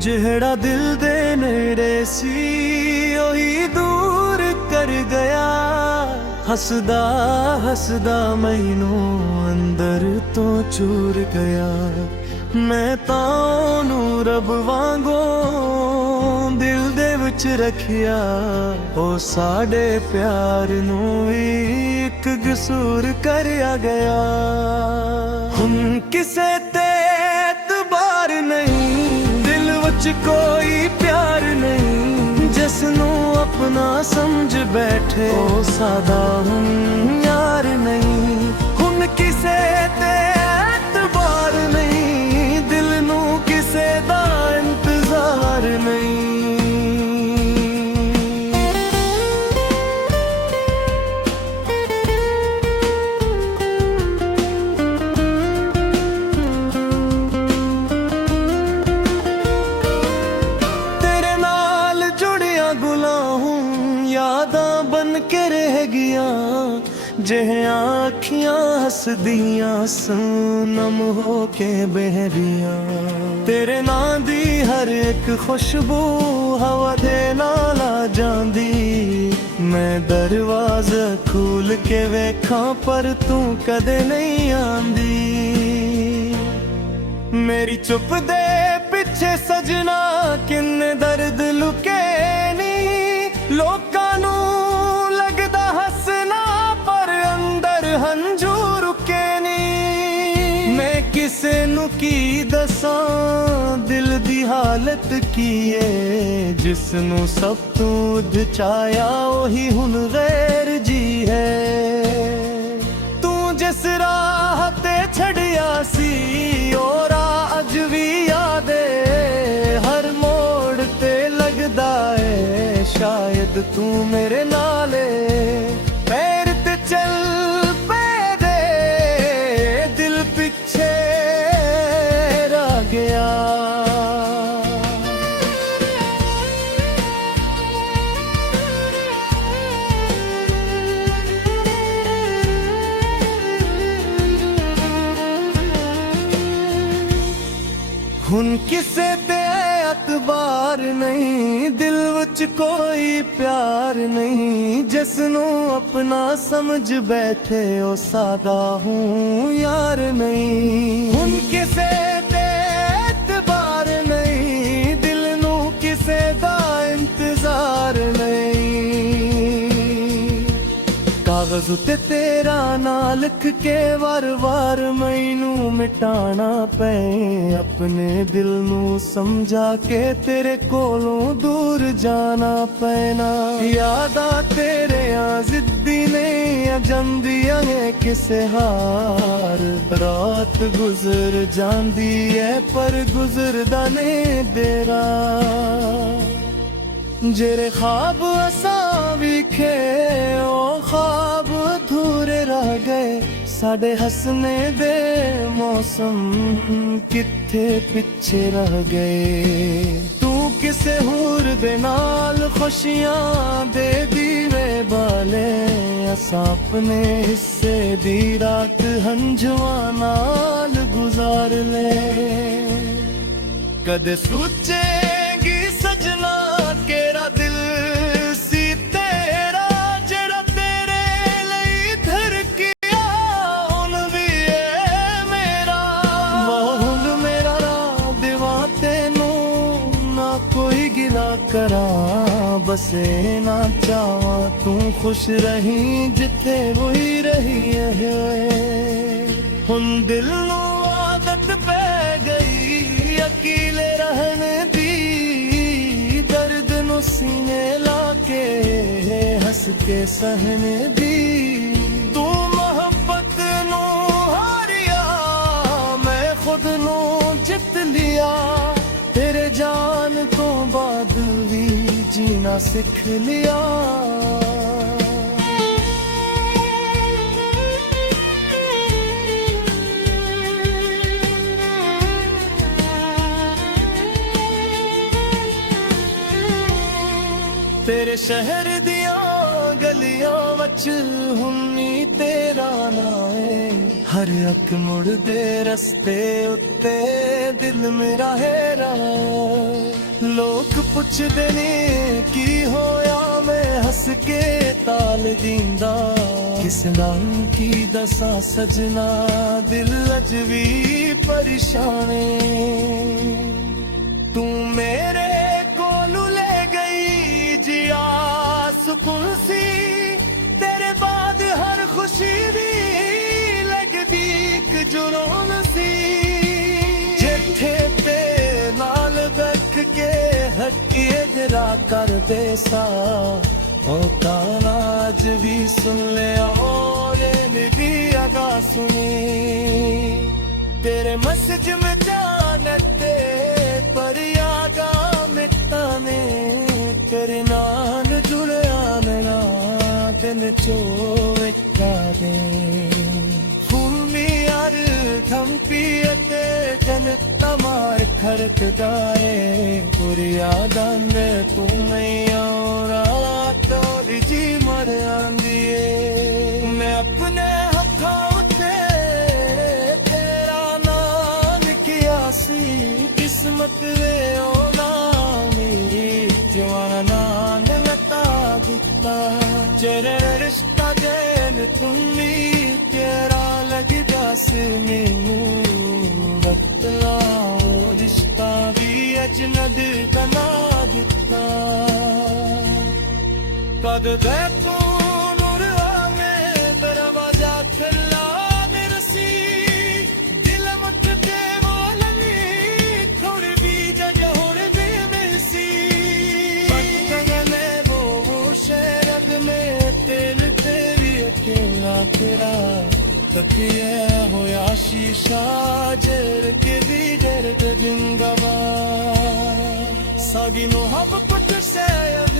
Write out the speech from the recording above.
ਜਿਹੜਾ ਦਿਲ ਦੇ ਨੇੜੇ ਸੀ ਉਹੀ ਦੂਰ ਕਰ ਗਿਆ। ਹੱਸਦਾ ਹੱਸਦਾ ਮੈਨੂੰ ਅੰਦਰ ਤੋਂ ਚੂਰ ਗਿਆ। ਮੈਂ ਤਾਂ ਉਹਨੂੰ ਰੱਬ ਵਾਂਗੂ ਦਿਲ ਦੇ ਵਿੱਚ ਰੱਖਿਆ। ਉਹ ਸਾਡੇ ਪਿਆਰ ਨੂੰ ਵੀ ਇੱਕ ਕਸੂਰ ਕਰਿਆ ਗਿਆ। ਹੁਣ ਕਿਸੇ ਤੇ ਐਤਬਾਰ ਨਹੀਂ, ਦਿਲ ਵਿੱਚ ਕੋਈ ਪਿਆਰ ਨਹੀਂ। ਜਿਸ ਨੂੰ ਆਪਣਾ ਸਮਝ ਬੈਠੇ ਉਹ ਸਾਡਾ ਹੁਣ ਯਾਰ ਨਹੀਂ। ਹੁਣ ਕਿਸੇ ਤੇ ਐਤਬਾਰ ਨਹੀਂ, ਦਿਲ ਨੂੰ ਕਿਸੇ ਦਾ ਇੰਤਜ਼ਾਰ ਨਹੀਂ। यादां बन के रह गया जिहियां अखियां हसदियां सनम हो के बह रहियां। तेरे नां दी हर एक खुशबू हवा दे नाल आ जांदी। मैं दरवाजा खोल के वेखां पर तू कदे नहीं आंदी। मेरी चुप दे पिछे सजना किन्ने दर्द लुके नी। ਲੋਕਾਂ ਨੂੰ ਲੱਗਦਾ ਹੱਸਣਾ ਪਰ ਅੰਦਰ ਹੰਝੂ ਰੁਕੇ ਨਹੀਂ। ਮੈਂ ਕਿਸੇ ਨੂੰ ਕੀ ਦੱਸਾਂ ਦਿਲ ਦੀ ਹਾਲਤ ਕੀ ਏ। ਜਿਸ ਨੂੰ ਸਭ ਤੋਂ ਉੱਧ ਚਾਹਿਆ ਉਹੀ ਹੁਣ ਗੈਰ ਜੀ ਹੈ। ਤੂੰ ਜਿਸ ਰਾਹ ਤੇ ਛੱਡਿਆ ਸੀ ਉਹ ਰਾਹ ਅੱਜ ਵੀ ਯਾਦ ਏ। ਹਰ ਮੋੜ ਤੇ ਲੱਗਦਾ ਏ शायद तू मेरे नाले पैर ते चल पे दे। दिल पीछे रह गया। हुन किसे ते एतबार नहीं, दिल विच कोई प्यार नहीं। जिस नू अपना समझ बैठे ओ सादा हूँ यार नहीं। हुन किसे ते एतबार नहीं, दिल नू किसे दा इंतजार नहीं। कागज उते तेरा ना लिख के वार वार मैनू मिटाना पे। अपने दिल नू समझा के तेरे कोलों दूर जाना पैना। यादा तेरे जिद्दी ने जंदियां ने किसे हार। रात गुजर जांदी है पर गुजरदा ने देरा। जेरे ख्वाब असा विखे ओ ख्वाब अधूरे रह गए। साडे हसने दे मौसम किथे पिछे रह गए। तू किसे हूर दे नाल खुशियां दे दीवे बाले। असा अपने हिस्से दी रात हंझुआं नाल गुजार ले। कदे सोचेंगी सजना केरा दिल सी तेरा जेड़ा तेरे लिए धड़किया हुन भी है मेरा। हुन मेरा दिवा तेनू ना कोई गिला करा। बसे ना चावा तू खुश रही जिथे वही रही है। हुन दिल नू आदत पै गई अकेले रहन दी। दर्द नू सीने लाके हंस के सहने दी। तू मोहब्बत नू हारिया मैं खुद नू जित लिया। तेरे जान तो बाद भी जीना सीख लिया। तेरे शहर दियां गलियां वच हुन्नी तेरा ना है। ਹਰ ਅੱਖ ਮੁੜਦੇ ਰਸਤੇ ਉੱਤੇ ਦਿਲ ਮੇਰਾ ਹੈਰਾ ਲੋਕ ਪੁੱਛਦੇ ਨੇ ਕੀ ਹੋਇਆ ਮੈਂ ਹੱਸ ਕੇ ਤਾਲ ਦਿੰਦਾ ਕਿਸ ਨਾਮ ਕੀ ਦੱਸਾਂ ਸਜਣਾ ਦਿਲ ਅਜ ਵੀ ਪਰੇਸ਼ਾਨ ਏ ਤੂੰ ਮੇਰੇ ਕੋਲੋਂ ਲੈ ਗਈ ਜਿਆ ਸੁਕੂਨ ਸੀ ਤੇਰੇ ਬਾਅਦ ਹਰ ਖੁਸ਼ੀ ਦੀ ਲੱਗਦੀ ਇੱਕ ਜੁਰਮ ਸੀ ਜਿੱਥੇ ਤੇ ਨਾਲ ਬੈਠ ਕੇ ਹੱਕੀਏ ਜਰਾ ਕਰਦੇ ਸਾ ਉਹ ਤਾਨਾ ਅੱਜ ਵੀ ਸੁਣ ਲਿਆ ਉਹਨੇ ਮੇਰੀ ਅਗਾ ਸੁਣੀ ਤੇਰੇ ਮਸਜ में जानते पर यादा मिटाने तेरे नाल जुड़िया मेरा दिल चो इक्का दे फूमी यार थम्पी अते जन तमार खड़कदा ए बुरी यादां दे तू नहीं औरा तोरी जी मर आंदी ए मैं अपने हत्थां उत्ते किस्मत वे ओना मेरी जवाना ने लता दिता तेरे रिश्ता देन तुम्ही तेरा लगदा से मैनू बतला रिश्ता भी अजनबी बना दिता कद दे तू नूर आवे दरवाजा खुला मेरे सी दिल मत दे तेरा तकिया होया शीशा जर के भी दर्द जिंदवा सागी मोहब्बत से अब